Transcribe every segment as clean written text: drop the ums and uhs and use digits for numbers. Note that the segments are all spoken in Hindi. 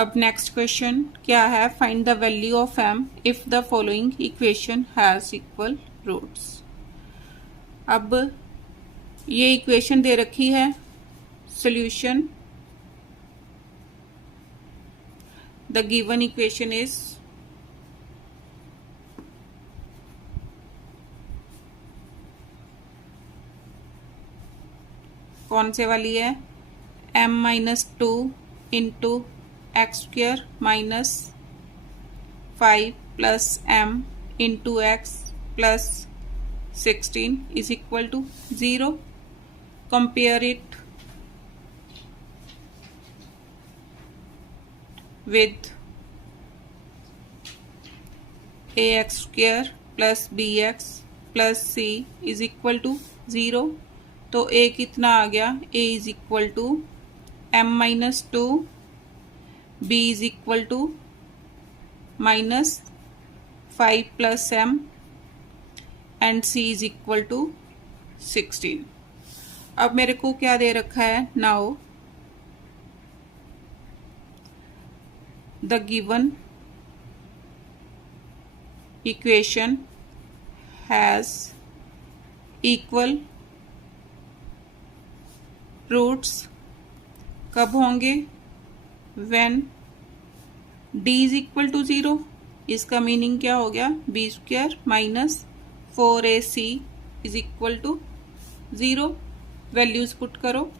अब नेक्स्ट क्वेश्चन क्या है, find the value of m if the following equation has equal roots. अब ये इक्वेशन दे रखी है, solution the given equation is कौन से वाली है, m-2 into x square minus 5 plus m into x plus 16 is equal to 0। Compare it with ax square plus bx plus c is equal to 0। तो a कितना आ गया, a is equal to m-2, b is equal to minus 5 plus m and c is equal to 16। अब मेरे को क्या दे रखा है, now the given equation has equal roots कब होंगे, when d is equal to 0। इसका मीनिंग क्या हो गया, b square minus 4ac is equal to 0। Values put करो,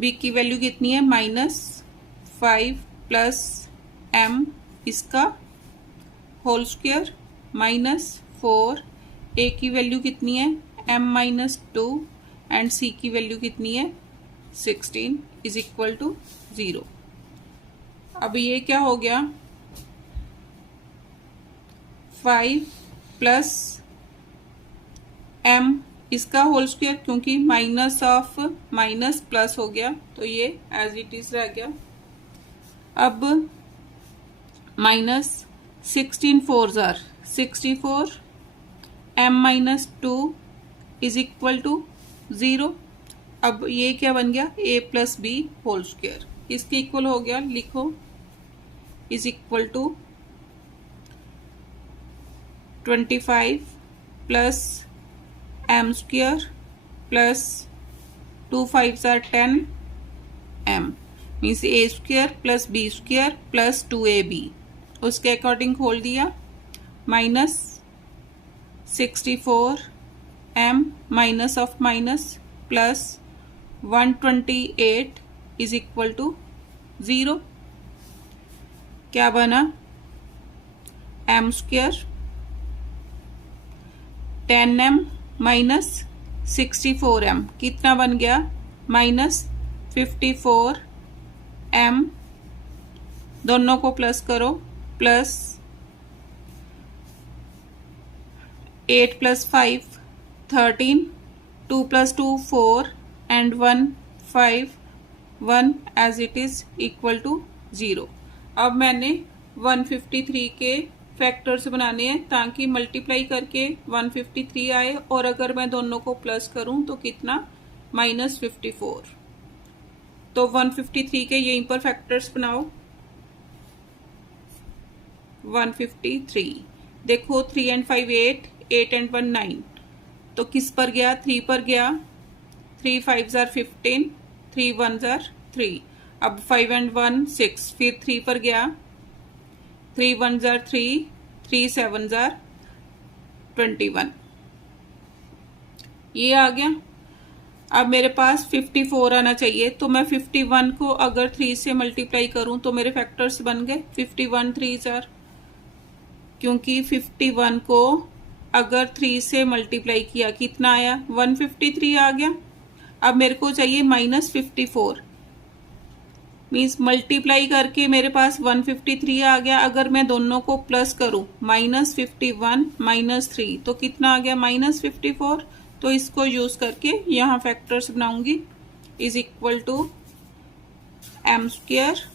b की वैल्यू कितनी है, -5 प्लस m इसका होल स्क्वायर माइनस 4, a की वैल्यू कितनी है m-2 एंड c की वैल्यू कितनी है 16 इज इक्वल टू 0। अब ये क्या हो गया, 5 प्लस m इसका होल स्क्वायर, क्योंकि माइनस ऑफ माइनस प्लस हो गया तो ये एज इट इज रह गया। अब माइनस 16 4 जार 64 m-2 इज इक्वल टू 0। अब ये क्या बन गया, a plus b whole square, इसके इक्वल हो गया, लिखो is equal to 25 plus m square plus 2 5 जार 10 m means a square plus b square plus 2ab, उसके अकॉर्डिंग खोल दिया, minus 64 m minus of minus plus 128 is equal to 0। क्या बना, m square 10m minus 64m कितना बन गया, -54m, दोनों को प्लस करो, plus 8 plus 5 13, 2 plus 2 4 and 1 5 1 as it is equal to 0। अब मैंने 153 के फैक्टर्स बनाने हैं ताकि मल्टीप्लाई करके 153 आए, और अगर मैं दोनों को प्लस करूं तो कितना, -54। तो 153 के यहीं पर फैक्टर्स बनाओ। 153 देखो, 3 एंड 5 8, 8 एंड 1 9, तो किस पर गया, 3 पर गया, 3 5 जार 15, 3 1 जार 3। अब 5 एंड 1 6, फिर 3 पर गया, 3 1 जार 3, 3 7 जार 21, ये आ गया। अब मेरे पास 54 आना चाहिए, तो मैं 51 को अगर 3 से मल्टीप्लाई करूं तो मेरे फैक्टर्स बन गए 51 3 जार, क्योंकि 51 को अगर 3 से मल्टीप्लाई किया कितना आया, 153 आ गया। अब मेरे को चाहिए -54, मीन्स मल्टीप्लाई करके मेरे पास 153 आ गया। अगर मैं दोनों को प्लस करूं, -51 -3, तो कितना आ गया, -54। तो इसको यूज करके यहाँ फैक्टर्स बनाऊंगी, is equal to m square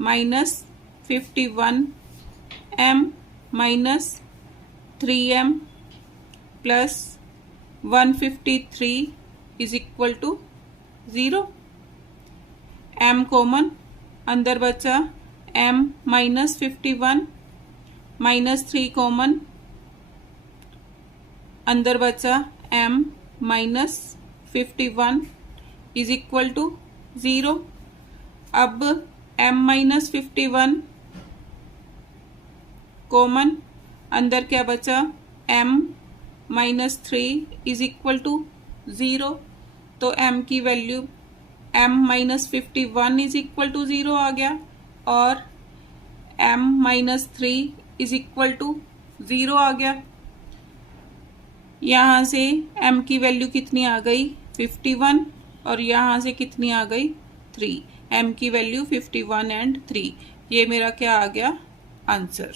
-51m -3m plus 153 is equal to 0। m common अंदर बचा m माइनस 51 माइनस 3 कॉमन, अंदर बचा m minus 51 is equal to 0। अब m माइनस 51 कॉमन, अंदर क्या बचा m minus 3 is equal to 0। तो m की value m minus 51 is equal to 0 आ गया और m minus 3 is equal to 0 आ गया। यहाँ से m की वैल्यू कितनी आ गई 51 और यहाँ से कितनी आ गई 3। m की वैल्यू 51 एंड 3, ये मेरा क्या आ गया आंसर।